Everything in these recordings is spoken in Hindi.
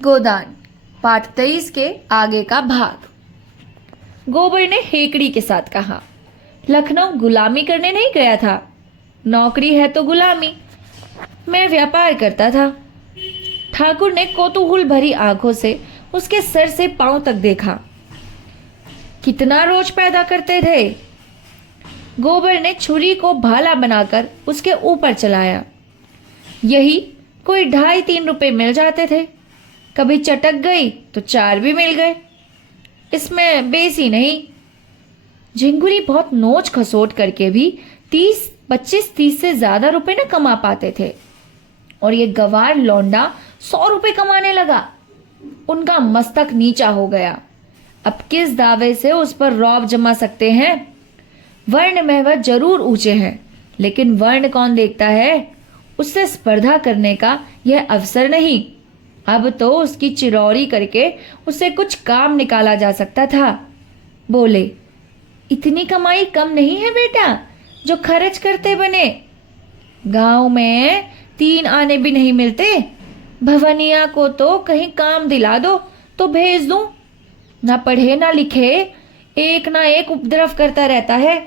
गोदान पाठ 23 के आगे का भाग। गोबर ने हेकड़ी के साथ कहा, लखनऊ गुलामी करने नहीं गया था। नौकरी है तो गुलामी। मैं व्यापार करता था। ठाकुर ने कौतूहल भरी आंखों से उसके सर से पांव तक देखा। कितना रोज पैदा करते थे? गोबर ने छुरी को भाला बनाकर उसके ऊपर चलाया। यही कोई 2.5-3 रुपए मिल जाते थे। कभी चटक गई तो 4 भी मिल गए। इसमें बेसी नहीं। झिंगुरी बहुत नोच खसोट करके भी 25-30 से ज्यादा रुपए न कमा पाते थे, और ये गवार लौंडा 100 रुपए कमाने लगा। उनका मस्तक नीचा हो गया। अब किस दावे से उस पर रौब जमा सकते हैं? वर्ण में वह जरूर ऊंचे हैं, लेकिन वर्ण कौन देखता है? उससे स्पर्धा करने का यह अवसर नहीं। अब तो उसकी चिरौरी करके उससे कुछ काम निकाला जा सकता था। बोले, इतनी कमाई कम नहीं है बेटा, जो खर्च करते बने। गांव में 3 आने भी नहीं मिलते। भवनिया को तो कहीं काम दिला दो तो भेज दूं। ना पढ़े ना लिखे, एक ना एक उपद्रव करता रहता है।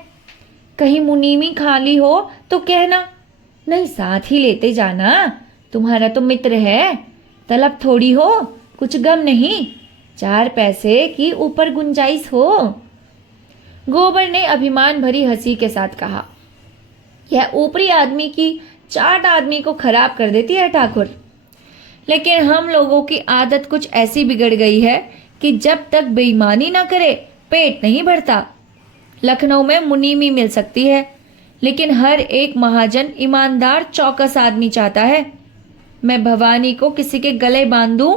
कहीं मुनीमी खाली हो तो कहना, नहीं साथ ही लेते जाना, तुम्हारा तो मित्र है। तलब थोड़ी हो, कुछ गम नहीं, 4 पैसे की ऊपर गुंजाइश हो। गोबर ने अभिमान भरी हंसी के साथ कहा, यह ऊपरी आदमी की चाट आदमी को खराब कर देती है ठाकुर। लेकिन हम लोगों की आदत कुछ ऐसी बिगड़ गई है कि जब तक बेईमानी ना करे पेट नहीं भरता। लखनऊ में मुनीमी मिल सकती है, लेकिन हर एक महाजन ईमानदार चौकस आदमी चाहता है। मैं भवानी को किसी के गले बांध दूं,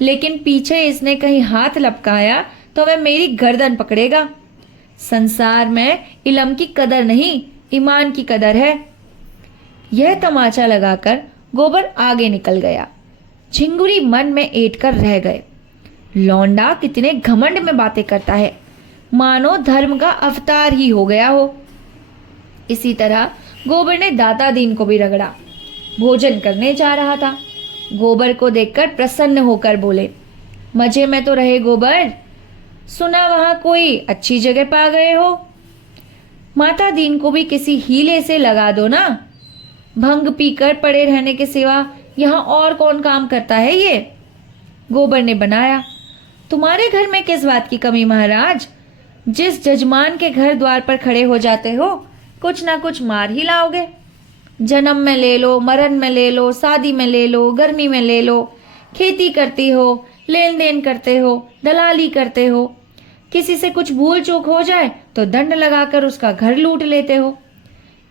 लेकिन पीछे इसने कहीं हाथ लपकाया तो वह मेरी गर्दन पकड़ेगा। संसार में इल्म की कदर नहीं, ईमान की कदर है। यह तमाचा लगाकर गोबर आगे निकल गया। झिंगुरी मन में ऐंठ कर रह गए। लौंडा कितने घमंड में बातें करता है, मानो धर्म का अवतार ही हो गया हो। इसी तरह गोबर ने दाता दीन को भी रगड़ा। भोजन करने जा रहा था। गोबर को देखकर प्रसन्न होकर बोले, मजे में तो रहे गोबर। सुना वहां कोई अच्छी जगह पा गए हो। माता दीन को भी किसी हीले से लगा दो ना। भंग पीकर पड़े रहने के सिवा यहाँ और कौन काम करता है ये? गोबर ने बनाया, तुम्हारे घर में किस बात की कमी महाराज? जिस जजमान के घर द्वार पर खड़े हो जाते हो, कुछ ना कुछ मार ही लाओगे। जन्म में ले लो, मरण में ले लो, शादी में ले लो, गर्मी में ले लो। खेती करती हो, लेन देन करते हो, दलाली करते हो। किसी से कुछ भूल चूक हो जाए तो दंड लगाकर उसका घर लूट लेते हो।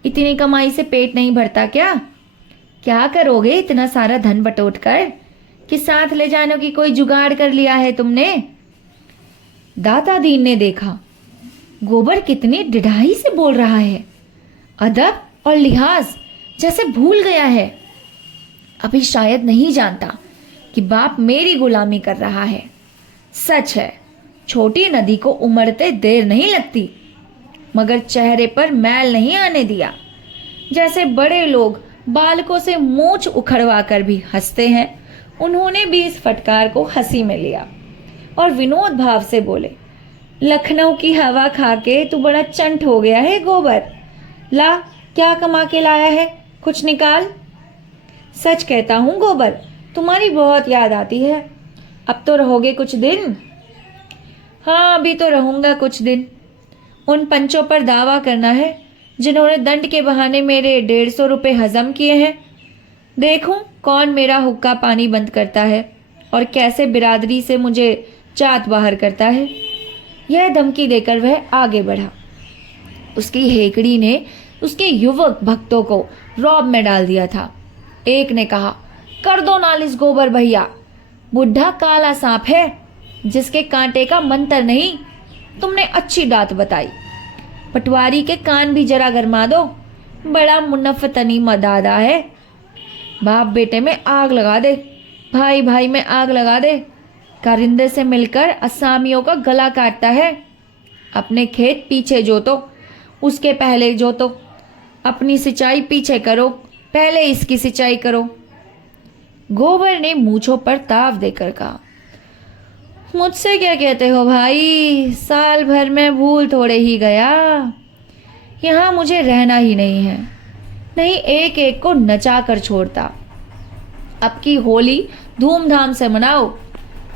इतनी कमाई से पेट नहीं भरता क्या? क्या करोगे इतना सारा धन बटोट कर? कि साथ ले जाने की कोई जुगाड़ कर लिया है तुमने? दाता दीन ने देखा, गोबर कितनी डिढ़ाई से बोल रहा है। अदब और लिहाज जैसे भूल गया है। अभी शायद नहीं जानता कि बाप मेरी गुलामी कर रहा है। सच है, छोटी नदी को उमड़ते देर नहीं लगती, मगर चेहरे पर मैल नहीं आने दिया। जैसे बड़े लोग बालकों से मूंछ उखड़वा कर भी हंसते हैं, उन्होंने भी इस फटकार को हंसी में लिया और विनोद भाव से बोले, लखनऊ की हवा खा के तू बड़ा चंट हो गया है गोबर। ला, क्या कमा के लाया है, कुछ निकाल। सच कहता हूँ गोबर, तुम्हारी बहुत याद आती है। अब तो रहोगे कुछ दिन? हाँ, अभी तो रहूंगा कुछ दिन। उन पंचों पर दावा करना है जिन्होंने दंड के बहाने मेरे 150 रुपए हजम किए हैं। देखूं कौन मेरा हुक्का पानी बंद करता है और कैसे बिरादरी से मुझे चात बाहर करता है। यह धमकी देकर वह आगे बढ़ा। उसकी हेकड़ी ने उसके युवक भक्तों को रौब में डाल दिया था। एक ने कहा, कर दो नालिश गोबर भैया, बुढ़ा काला सांप है जिसके कांटे का मंतर नहीं। तुमने अच्छी बात बताई। पटवारी के कान भी जरा गरमा दो, बड़ा मुनफ्फतनी मदादा है। बाप बेटे में आग लगा दे, भाई भाई में आग लगा दे। कारिंदे से मिलकर असामियों का गला काटता है। अपने खेत पीछे जोतो, उसके पहले जोतो। अपनी सिंचाई पीछे करो, पहले इसकी सिंचाई करो। गोबर ने मूंछों पर ताव देकर कहा, मुझसे क्या कहते हो भाई, साल भर में भूल थोड़े ही गया। यहाँ मुझे रहना ही नहीं है, नहीं एक एक को नचा कर छोड़ता। अब की होली धूमधाम से मनाओ,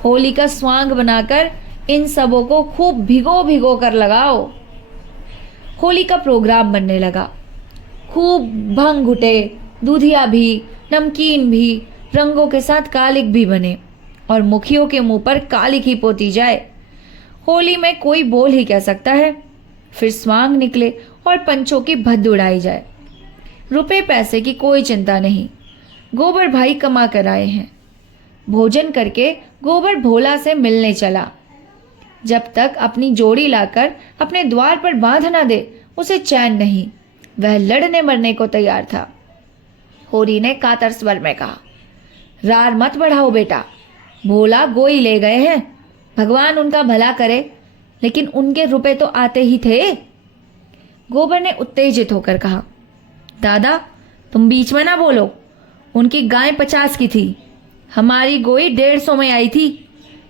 होली का स्वांग बनाकर इन सबों को खूब भिगो भिगो कर लगाओ। होली का प्रोग्राम बनने लगा। खूब भंग घुटे, दूधिया भी, नमकीन भी, रंगों के साथ कालिक भी बने और मुखियों के मुंह पर कालिक ही पोती जाए। होली में कोई बोल ही क्या सकता है। फिर स्वांग निकले और पंचों की भद्द उड़ाई जाए। रुपए पैसे की कोई चिंता नहीं, गोबर भाई कमा कर आए हैं। भोजन करके गोबर भोला से मिलने चला। जब तक अपनी जोड़ी लाकर अपने द्वार पर बांध ना दे उसे चैन नहीं। वह लड़ने मरने को तैयार था। होरी ने कातर स्वर में कहा, रार मत बढ़ाओ बेटा, भोला गोई ले गए हैं, भगवान उनका भला करे, लेकिन उनके रुपए तो आते ही थे। गोबर ने उत्तेजित होकर कहा, दादा तुम बीच में ना बोलो, उनकी गाय 50 की थी, हमारी गोई 150 में आई थी।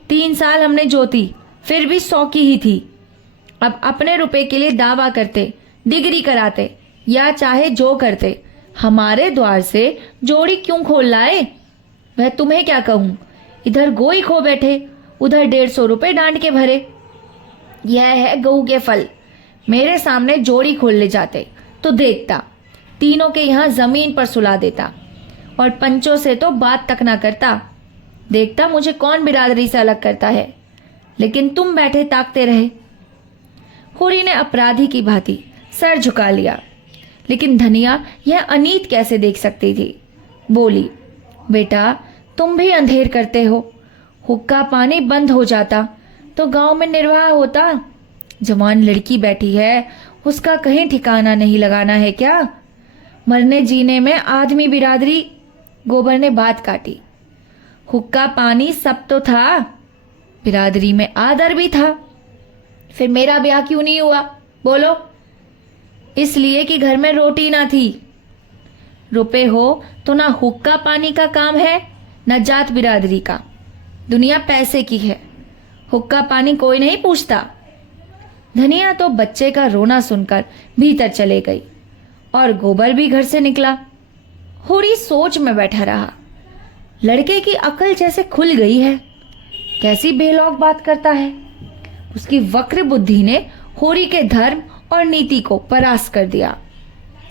3 साल हमने जोती, फिर भी 100 की ही थी। अब अपने रुपए के लिए दावा करते, डिग्री कराते या चाहे जो करते, हमारे द्वार से जोड़ी क्यों खोल लाए? वह तुम्हें क्या कहूं, इधर गोई खो बैठे, उधर 150 रुपए डांट के भरे। यह है गऊ के फल। मेरे सामने जोड़ी खोल ले जाते तो देखता, तीनों के यहाँ जमीन पर सुला देता और पंचों से तो बात तक ना करता। देखता मुझे कौन बिरादरी से अलग करता है, लेकिन तुम बैठे ताकते रहे। होरी ने अपराधी की भांति सर झुका लिया, लेकिन धनिया यह अनीत कैसे देख सकती थी। बोली, बेटा तुम भी अंधेर करते हो, हुक्का पानी बंद हो जाता तो गांव में निर्वाह होता। जवान लड़की बैठी है, उसका कहीं ठिकाना नहीं लगाना है क्या? मरने जीने में आदमी बिरादरी। गोबर ने बात काटी, हुक्का पानी सब तो था, बिरादरी में आदर भी था। फिर मेरा ब्याह क्यों नहीं हुआ बोलो? इसलिए कि घर में रोटी ना थी। रुपए हो तो ना हुक्का पानी का काम है न जात बिरादरी का। दुनिया पैसे की है, हुक्का पानी कोई नहीं पूछता। धनिया तो बच्चे का रोना सुनकर भीतर चले गई और गोबर भी घर से निकला। होरी सोच में बैठा रहा। लड़के की अकल जैसे खुल गई है, कैसी बेलौक बात करता है। उसकी वक्र बुद्धि ने होरी के धर्म और नीति को परास्त कर दिया।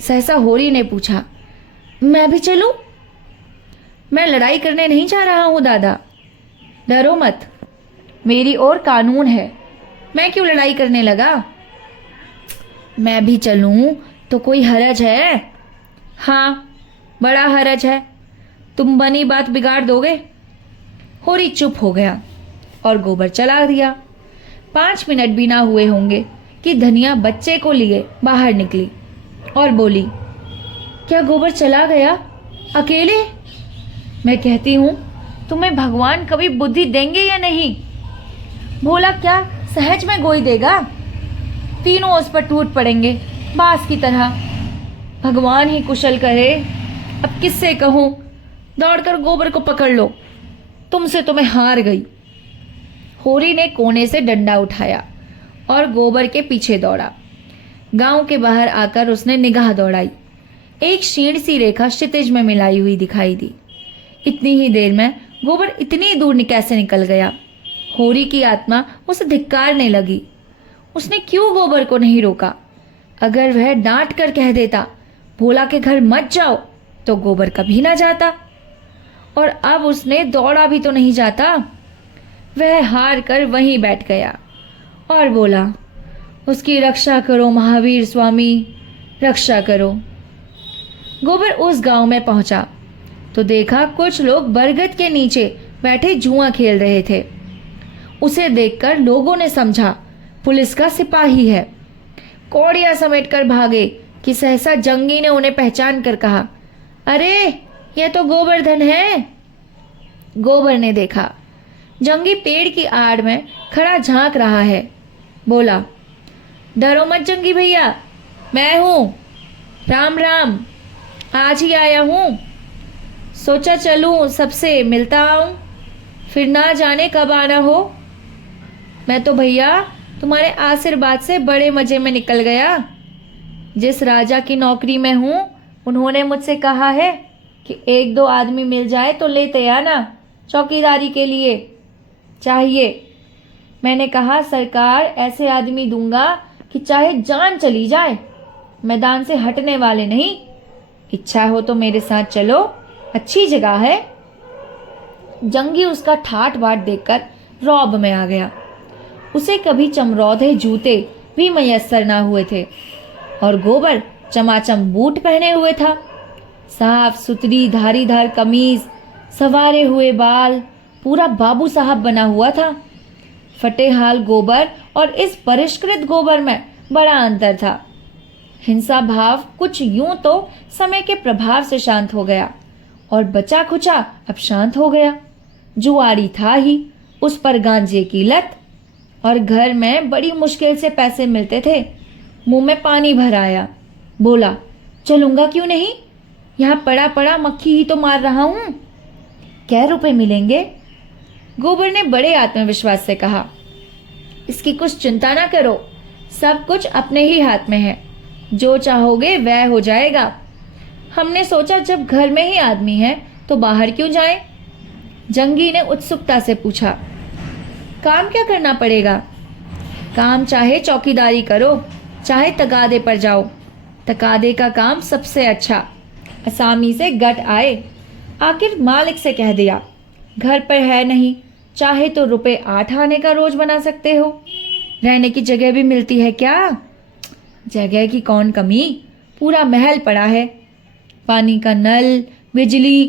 सहसा होरी ने पूछा, मैं भी चलूं? मैं लड़ाई करने नहीं जा रहा हूं दादा, डरो मत, मेरी ओर कानून है, मैं क्यों लड़ाई करने लगा? मैं भी चलूं तो कोई हरज है? हाँ बड़ा हरज है, तुम बनी बात बिगाड़ दोगे। होरी चुप हो गया और गोबर चला दिया। 5 मिनट भी ना हुए होंगे कि धनिया बच्चे को लिए बाहर निकली और बोली, क्या गोबर चला गया अकेले? मैं कहती हूं तुम्हें भगवान कभी बुद्धि देंगे या नहीं? भोला क्या सहज में गोई देगा? तीनों उस पर टूट पड़ेंगे बांस की तरह। भगवान ही कुशल करे, अब किससे कहूं? दौड़कर गोबर को पकड़ लो, तुमसे तो मैं हार गई। होरी ने कोने से डंडा उठाया और गोबर के पीछे दौड़ा। गांव के बाहर आकर उसने निगाह दौड़ाई। एक क्षीण सी रेखा क्षितिज में मिलाई हुई दिखाई दी। इतनी ही देर में गोबर इतनी दूर कैसे निकल गया? होरी की आत्मा उसे धिक्कारने लगी। उसने क्यों गोबर को नहीं रोका? अगर वह डांट कर कह देता, भोला के घर मत जाओ, तो गोबर कभी ना जाता। और अब उसने दौड़ा भी तो नहीं जाता। वह हार कर वहीं बैठ गया और बोला, उसकी रक्षा करो महावीर स्वामी, रक्षा करो। गोबर उस गांव में पहुंचा तो देखा कुछ लोग बरगद के नीचे बैठे जुआ खेल रहे थे। उसे देखकर लोगों ने समझा पुलिस का सिपाही है। कौड़ियां समेट कर भागे कि सहसा जंगी ने उन्हें पहचान कर कहा, अरे यह तो गोवर्धन है। गोबर ने देखा जंगी पेड़ की आड़ में खड़ा झांक रहा है। बोला, डरो मत जंगी भैया, मैं हूं। राम राम, आज ही आया हूं। सोचा चलूं सबसे मिलता आऊं, फिर ना जाने कब आना हो। मैं तो भैया तुम्हारे आशीर्वाद से बड़े मजे में निकल गया। जिस राजा की नौकरी में हूं, उन्होंने मुझसे कहा है कि एक दो आदमी मिल जाए तो लेते आना, चौकीदारी के लिए चाहिए। मैंने कहा सरकार ऐसे आदमी दूंगा कि चाहे जान चली जाए, मैदान से हटने वाले नहीं। इच्छा हो तो मेरे साथ चलो, अच्छी जगह है। जंगी उसका ठाट बाट देखकर रौब में आ गया। उसे कभी चमरौधे जूते भी मयस्सर ना हुए थे और गोबर चमाचम बूट पहने हुए था। साफ सुथरी धारीदार कमीज, संवारे हुए बाल, पूरा बाबू साहब बना हुआ था। फटे हाल गोबर और इस परिष्कृत गोबर में बड़ा अंतर था। हिंसा भाव कुछ यूं तो समय के प्रभाव से शांत हो गया और बचा खुचा अब शांत हो गया। जुआरी था ही, उस पर गांजे की लत, और घर में बड़ी मुश्किल से पैसे मिलते थे। मुंह में पानी भर आया, बोला चलूंगा क्यों नहीं, यहाँ पड़ा पड़ा मक्खी ही तो मार रहा हूं। क्या रुपए मिलेंगे? गोबर ने बड़े आत्मविश्वास से कहा, इसकी कुछ चिंता ना करो, सब कुछ अपने ही हाथ में है, जो चाहोगे वह हो जाएगा। हमने सोचा जब घर में ही आदमी है तो बाहर क्यों जाएं? जंगी ने उत्सुकता से पूछा, काम क्या करना पड़ेगा? काम चाहे चौकीदारी करो, चाहे तगादे पर जाओ। तगादे का काम सबसे अच्छा, असामी से गट आए। आखिर मालिक से कह दिया, घर पर है नहीं, चाहे तो रुपए 8 आने का रोज बना सकते हो। रहने की जगह भी मिलती है क्या? जगह की कौन कमी, पूरा महल पड़ा है। पानी का नल, बिजली,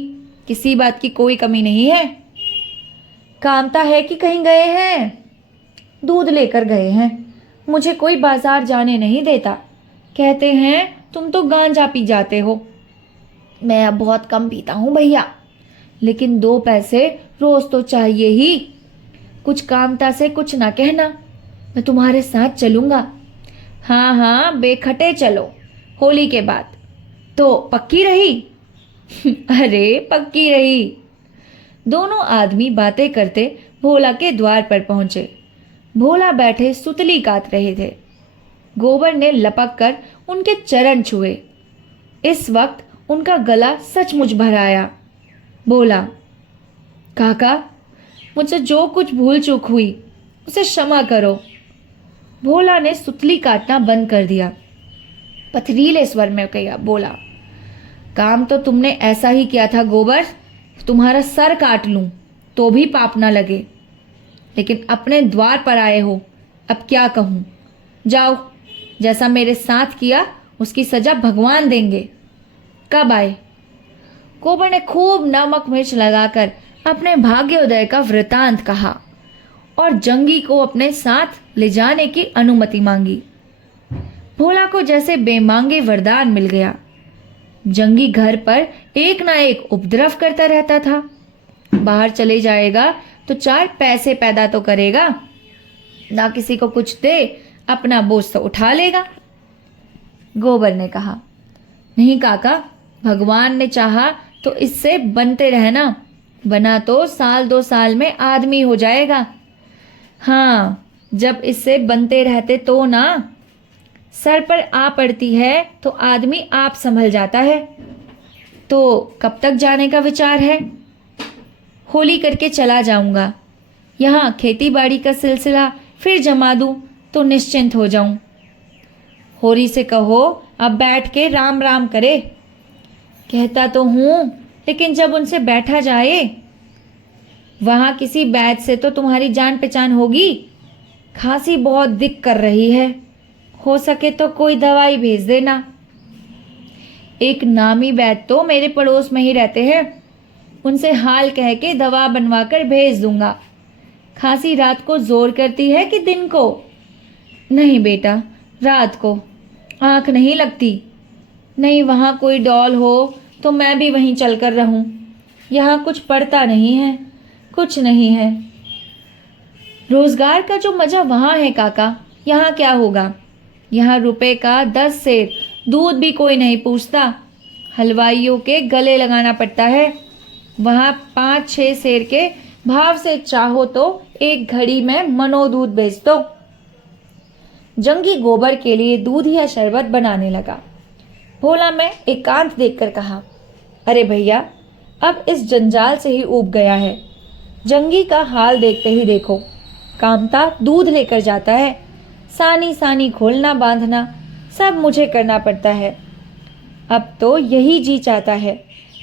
किसी बात की कोई कमी नहीं है। कामता है कि कहीं गए हैं? दूध लेकर गए हैं, मुझे कोई बाजार जाने नहीं देता। कहते हैं तुम तो गांजा पी जाते हो। मैं अब बहुत कम पीता हूँ भैया, लेकिन 2 पैसे रोज तो चाहिए ही। कुछ कामता से कुछ ना कहना, मैं तुम्हारे साथ चलूंगा। हाँ हाँ बेखटे चलो, होली के बाद। तो पक्की रही? अरे पक्की रही। दोनों आदमी बातें करते भोला के द्वार पर पहुंचे। भोला बैठे सुतली काट रहे थे। गोबर ने लपक कर उनके चरण छुए। इस वक्त उनका गला सचमुच भर आया। बोला, काका मुझसे जो कुछ भूल चूक हुई उसे क्षमा करो। भोला ने सुतली काटना बंद कर दिया। पथरीले स्वर में कहा, बोला, काम तो तुमने ऐसा ही किया था गोबर, तुम्हारा सर काट लूं तो भी पाप ना लगे, लेकिन अपने द्वार पर आए हो, अब क्या कहूं। जाओ, जैसा मेरे साथ किया उसकी सजा भगवान देंगे। कब आए? गोबर ने खूब नमक मिर्च लगाकर अपने भाग्योदय का वृतांत कहा और जंगी को अपने साथ ले जाने की अनुमति मांगी। भोला को जैसे बेमांगे वरदान मिल गया। जंगी घर पर एक ना एक उपद्रव करता रहता था। बाहर चले जाएगा तो 4 पैसे पैदा तो करेगा, ना किसी को कुछ दे, अपना बोझ तो उठा लेगा। गोबर ने कहा, नहीं काका, भगवान ने चाहा तो इससे बनते रहना, बना तो 1-2 साल में आदमी हो जाएगा। हाँ, जब इससे बनते रहते तो ना, सर पर आ पड़ती है तो आदमी आप संभल जाता है। तो कब तक जाने का विचार है? होली करके चला जाऊंगा। यहाँ खेती बाड़ी का सिलसिला फिर जमा दूं तो निश्चिंत हो जाऊं। होरी से कहो अब बैठ के राम राम करे। कहता तो हूं, लेकिन जब उनसे बैठा जाए, वहां किसी वैद्य से तो तुम्हारी जान पहचान होगी। खांसी बहुत दिक कर रही है, हो सके तो कोई दवाई भेज देना। एक नामी वैद्य तो मेरे पड़ोस में ही रहते हैं, उनसे हाल कह के दवा बनवा कर भेज दूंगा। खांसी रात को जोर करती है कि दिन को? नहीं बेटा, रात को। आंख नहीं लगती? नहीं, वहां कोई डॉल हो तो मैं भी वहीं चलकर रहूं। यहाँ कुछ पड़ता नहीं है, कुछ नहीं है। रोजगार का जो मजा वहां है काका, यहाँ क्या होगा? यहाँ रुपए का 10 सेर, दूध भी कोई नहीं पूछता। हलवाइयों के गले लगाना पड़ता है। वहां 5-6 सेर के भाव से चाहो तो एक घड़ी में मनोदूध बेच दो। जंगी गोबर के लिए दूध या शरबत बनाने लगा। भोला में एकांत देखकर कहा, अरे भैया, अब इस जंजाल से ही ऊब गया है। जंगी का हाल देखते ही देखो, कामता दूध लेकर जाता है, सानी सानी खोलना बांधना सब मुझे करना पड़ता है। अब तो यही जी चाहता है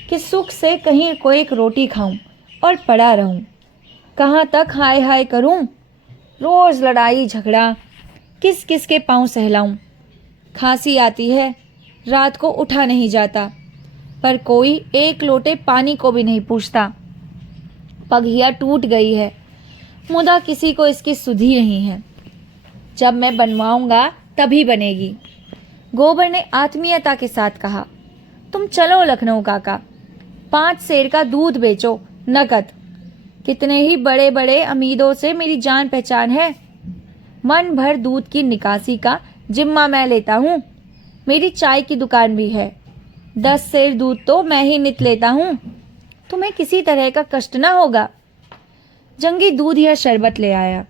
कि सुख से कहीं कोई एक रोटी खाऊं और पड़ा रहूं। कहाँ तक हाय हाय करूं? रोज लड़ाई झगड़ा, किस किस के पांव सहलाऊं। खांसी आती है, रात को उठा नहीं जाता, पर कोई एक लोटे पानी को भी नहीं पूछता। पगहिया टूट गई है, मुदा किसी को इसकी सुधि नहीं है। जब मैं बनवाऊंगा तभी बनेगी। गोबर ने आत्मीयता के साथ कहा, तुम चलो लखनऊ काका, 5 सेर का दूध बेचो नकद। कितने ही बड़े बड़े अमीरों से मेरी जान पहचान है। मन भर दूध की निकासी का जिम्मा मैं लेता हूँ। मेरी चाय की दुकान भी है। 10 सेर दूध तो मैं ही नित लेता हूँ। तुम्हें किसी तरह का कष्ट ना होगा। जंगी दूध या शरबत ले आया।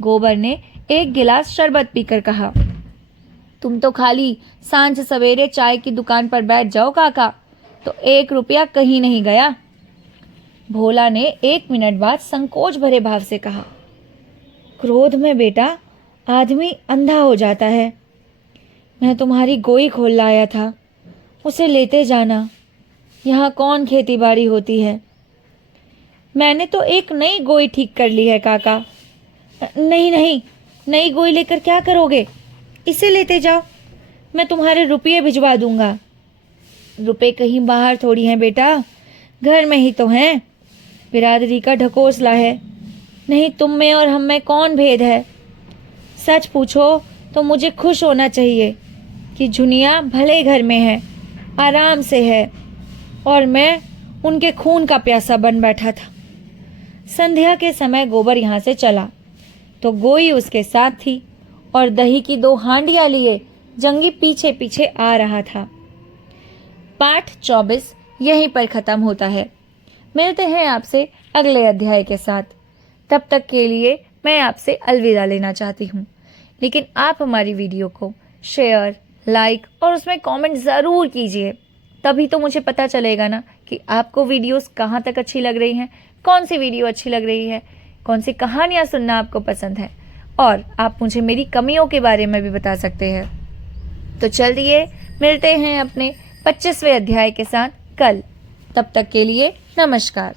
गोबर ने एक गिलास शरबत पीकर कहा, तुम तो खाली सांझ सवेरे चाय की दुकान पर बैठ जाओ काका, तो 1 रुपया कहीं नहीं गया। भोला ने 1 मिनट बाद संकोच भरे भाव से कहा, क्रोध में बेटा आदमी अंधा हो जाता है। मैं तुम्हारी गोई खोल लाया था, उसे लेते जाना। यहाँ कौन खेती बाड़ी होती है? मैंने तो एक नई गोई ठीक कर ली है काका। नहीं नहीं, नई गोई लेकर क्या करोगे? इसे लेते जाओ, मैं तुम्हारे रुपये भिजवा दूंगा। रुपए कहीं बाहर थोड़ी हैं बेटा, घर में ही तो हैं। बिरादरी का ढकोसला है। नहीं, तुम में और हम में कौन भेद है? सच पूछो तो मुझे खुश होना चाहिए कि झुनिया भले घर में है, आराम से है, और मैं उनके खून का प्यासा बन बैठा था। संध्या के समय गोबर यहाँ से चला तो गोई उसके साथ थी और दही की 2 हांडियां लिए जंगी पीछे पीछे आ रहा था। पाठ 24 यहीं पर खत्म होता है। मिलते हैं आपसे अगले अध्याय के साथ। तब तक के लिए मैं आपसे अलविदा लेना चाहती हूँ, लेकिन आप हमारी वीडियो को शेयर, लाइक और उसमें कमेंट ज़रूर कीजिए। तभी तो मुझे पता चलेगा ना कि आपको वीडियोस कहाँ तक अच्छी लग रही हैं, कौन सी वीडियो अच्छी लग रही है, कौन सी कहानियाँ सुनना आपको पसंद है, और आप मुझे मेरी कमियों के बारे में भी बता सकते हैं। तो चलिए मिलते हैं अपने 25वें अध्याय के साथ कल। तब तक के लिए नमस्कार।